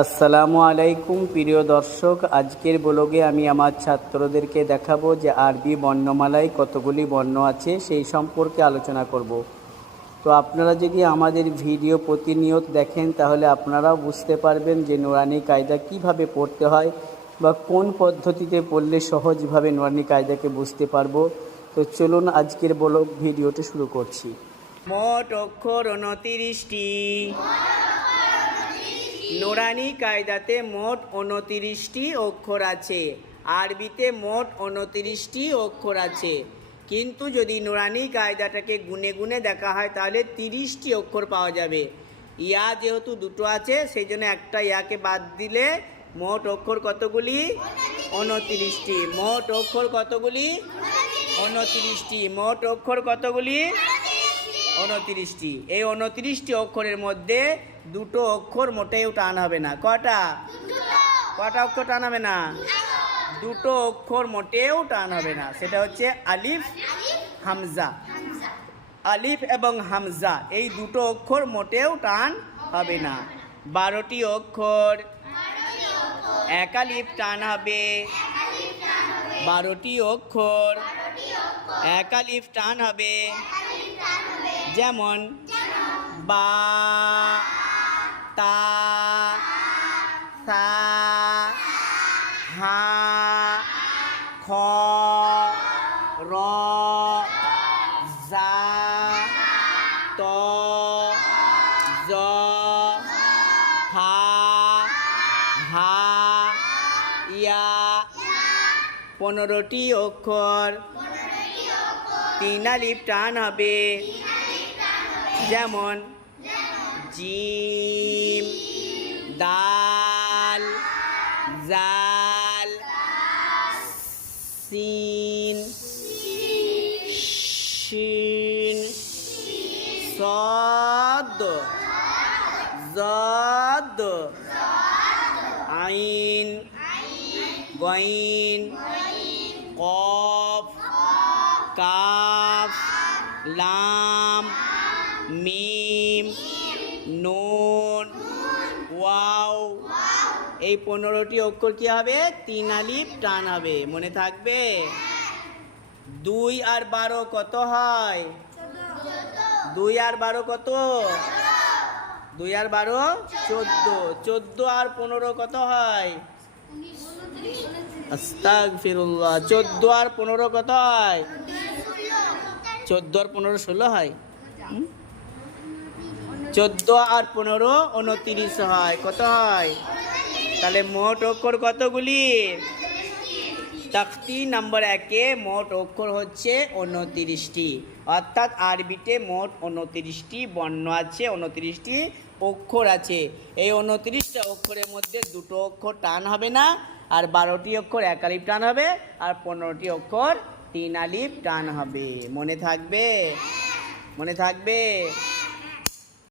আসসালামু আলাইকুম প্রিয় দর্শক, আজকের ব্লগে আমি আমার ছাত্রদেরকে দেখাবো যে আরবি বর্ণমালায় কতগুলি বর্ণ আছে সেই সম্পর্কে আলোচনা করব। তো আপনারা যদি আমাদের ভিডিও প্রতিনিয়ত দেখেন তাহলে আপনারাও বুঝতে পারবেন যে নুরানি কায়দা কিভাবে পড়তে হয় বা কোন পদ্ধতিতে পড়লে সহজভাবে নুরানি কায়দাকে বুঝতে পারবো। তো চলুন আজকের ব্লগ ভিডিওটি শুরু করছি। মোট অক্ষর 29টি। নুরানি কায়দাতে মোট 29টি অক্ষর আছে। আরবিতে মোট 29টি অক্ষর আছে, কিন্তু যদি নুরানি কায়দাটাকে গুনে গুনে দেখা হয় তাহলে 30টি অক্ষর পাওয়া যাবে। ইয়া যেহেতু দুটো আছে সেই জন্য একটা ইয়াকে বাদ দিলে মোট অক্ষর কতগুলি? 29টি। মোট অক্ষর কতগুলি? 29টি। মোট অক্ষর কতগুলি? 29টি। এই 29টি অক্ষরের মধ্যে দুটো অক্ষর মোটেও টান হবে না। কটা অক্ষর টান হবে না? দুটো অক্ষর মোটেও টান হবে না, সেটা হচ্ছে আলিফ, হামজা। আলিফ এবং হামজা এই দুটো অক্ষর মোটেও টান হবে না। 12টি অক্ষর, এক আলিফ টান হবে। 12টি অক্ষর, এক আলিফ টান হবে। যেমন বা, তা, সা, হা, খ, র, জা, ত, জ, হা, হা, ইয়া। 15টি অক্ষর, তিন আলিফ টান হবে। যেমন জিম, দাল, জাল, সিন, শিন, সদ, জদ, আইন, গইন, কফ, কাফ, লাম, মিম, নুন, ওয়াও। এই 15টি অক্ষর কি হবে? 3 আলিফ টান হবে। মনে থাকবে? 2 আর 12 কত হয়? 2 আর 12 কত? 2 আর 12 14। 14 আর 15 কত হয়? আস্তাগফিরুল্লাহ। 14 আর 15 কত হয়? 14 আর 15 16 হয়। 14 আর 15 29 হয়। কত হয়? তাহলে মোট অক্ষর কতগুলি? তাখতি নাম্বার 1-এ মোট অক্ষর হচ্ছে 29টি। অর্থাৎ আরবিতে মোট 29টি বর্ণ আছে, 29টি অক্ষর আছে। এই 29টা অক্ষরের মধ্যে দুটো অক্ষর টান হবে না, আর 12টি অক্ষর এক আলিফ টান হবে, আর 15টি অক্ষর 3 আলিফ টান হবে। মনে থাকবে?